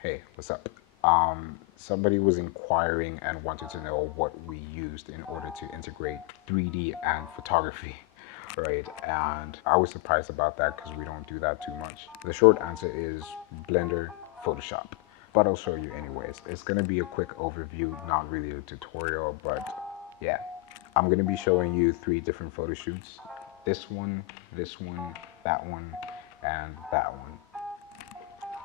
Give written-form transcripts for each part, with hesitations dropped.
Hey, what's up? Somebody was inquiring and wanted to know what we used in order to integrate 3D and photography, right? And I was surprised about that because we don't do that too much. The short answer is Blender, Photoshop, but I'll show you anyways. It's gonna be a quick overview, not really a tutorial, but yeah. I'm gonna be showing you 3 different photo shoots. This one, that one, and that one.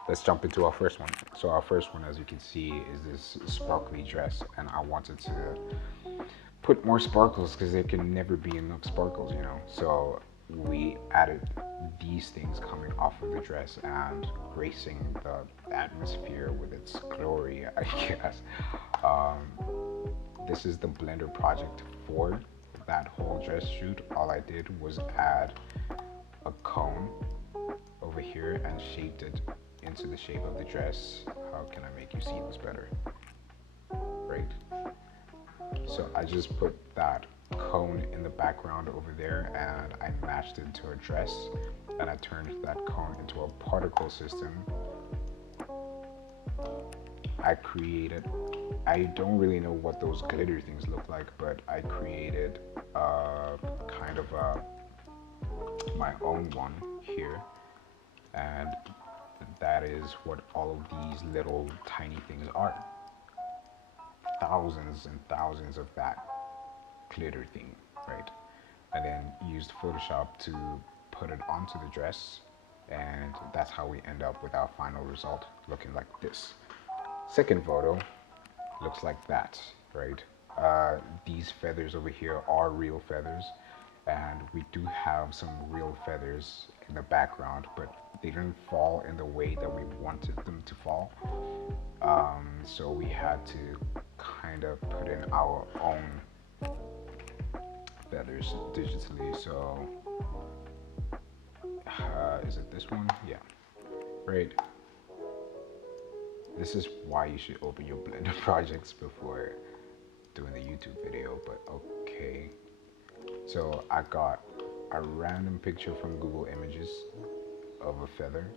Let's jump into our first one. So our first one, as you can see, is this sparkly dress, and I wanted to put more sparkles because there can never be enough sparkles, you know. So we added these things coming off of the dress and gracing the atmosphere with its glory, I guess. Um, this is the Blender project for that whole dress shoot. All I did was add a cone over here and shaped it into the shape of the dress. How can I make you see this better? Right. So I just put that cone in the background over there and I matched it to a dress and I turned that cone into a particle system. I don't really know what those glitter things look like, but I created kind of my own one here, and that is what all of these little tiny things are. Thousands and thousands of that glitter thing, right? And then used Photoshop to put it onto the dress, and that's how we end up with our final result looking like this. Second photo looks like that, right? These feathers over here are real feathers, and we do have some real feathers in the background, but they didn't fall in the way that we wanted them to fall. So we had to kind of put in our own feathers digitally. So is it this one? Yeah, right. This is why you should open your Blender projects before doing the YouTube video, but okay. So I got a random picture from Google Images of a feather,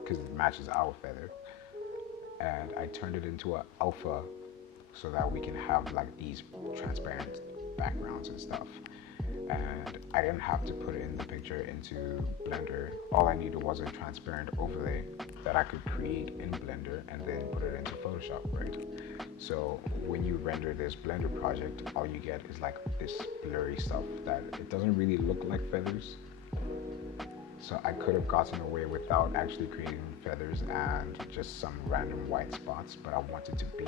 because it matches our feather, and I turned it into an alpha so that we can have like these transparent backgrounds and stuff. And I didn't have to put it in the picture into Blender. All I needed was a transparent overlay that I could create in Blender and then put it into Photoshop, right? So when you render this Blender project, all you get is like this blurry stuff that it doesn't really look like feathers. So I could have gotten away without actually creating feathers and just some random white spots, but I wanted to be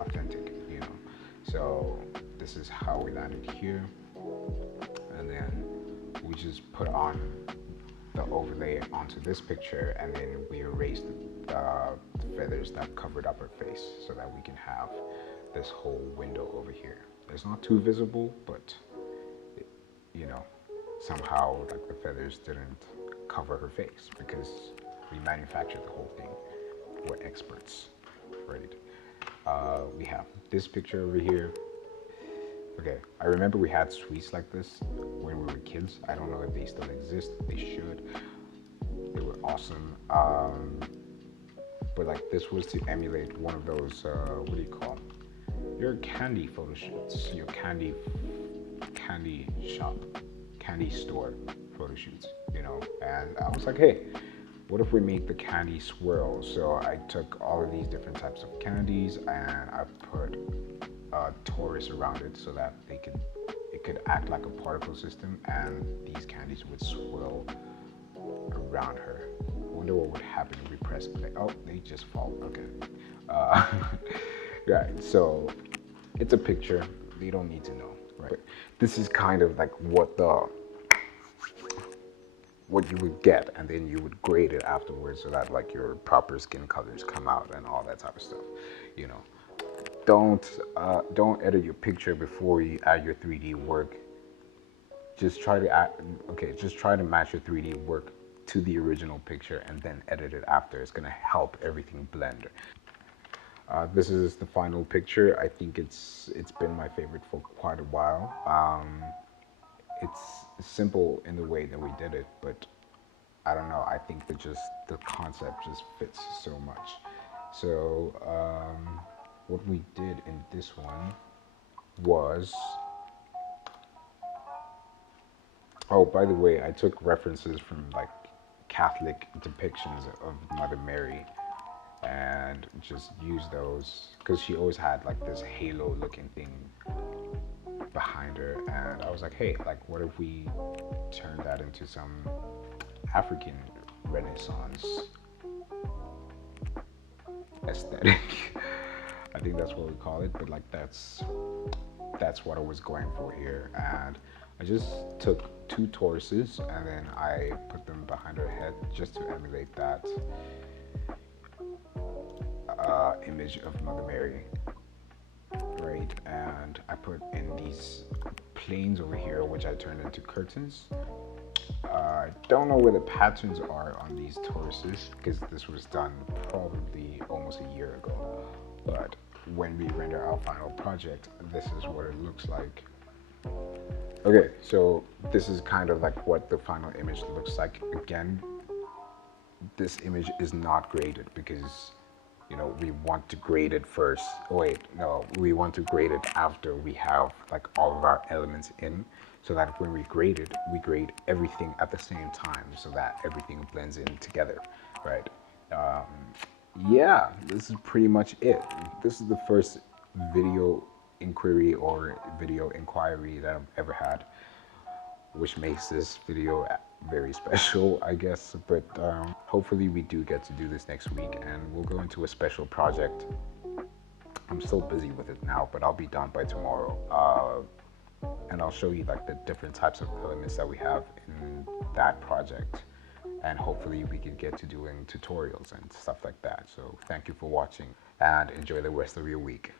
authentic, you know? So this is how we landed here. And then we just put on the overlay onto this picture, and then we erased the feathers that covered up her face so that we can have this whole window over here. It's not too visible, but you know, somehow like the feathers didn't cover her face because we manufactured the whole thing. We're experts, right? We have this picture over here. Okay, I remember we had sweets like this when we were kids. I don't know if they still exist. They should. They were awesome. But like this was to emulate one of those, what do you call them? Your candy photo shoots, your candy shop, candy store photo shoots, you know? And I was like, hey, what if we make the candy swirl? So I took all of these different types of candies and I put a torus around it so that it could act like a particle system, and these candies would swirl around her. I wonder what would happen if we press play. Oh, they just fall. Okay. Right. So it's a picture. They don't need to know, right? This is kind of like what you would get, and then you would grade it afterwards so that like your proper skin colors come out and all that type of stuff, you know. Don't edit your picture before you add your 3D work. Just try to match your 3D work to the original picture and then edit it after. It's gonna help everything blend. This is the final picture. I think it's been my favorite for quite a while. It's simple in the way that we did it, but I don't know, I think that just the concept just fits so much. So what we did in this one was, oh, by the way, I took references from like Catholic depictions of Mother Mary and just used those because she always had like this halo looking thing behind her. And I was like, hey, like, what if we turn that into some African Renaissance aesthetic? I think that's what we call it, but like that's what I was going for here. And I just took two tortoises and then I put them behind her head just to emulate that image of Mother Mary, right? And I put in these planes over here, which I turned into curtains. I don't know where the patterns are on these tortoises because this was done probably almost a year ago. But when we render our final project, this is what it looks like. Okay, so this is kind of like what the final image looks like. Again, this image is not graded because, you know, we want to grade it first. Oh, wait, no, we want to grade it after we have like all of our elements in, so that when we grade it, we grade everything at the same time so that everything blends in together, right? Yeah, this is pretty much it. This is the first video inquiry or video inquiry that I've ever had, which makes this video very special, I guess. But hopefully we do get to do this next week and we'll go into a special project. I'm still busy with it now, but I'll be done by tomorrow. And I'll show you like the different types of elements that we have in that project. And hopefully we can get to doing tutorials and stuff like that. So thank you for watching and enjoy the rest of your week.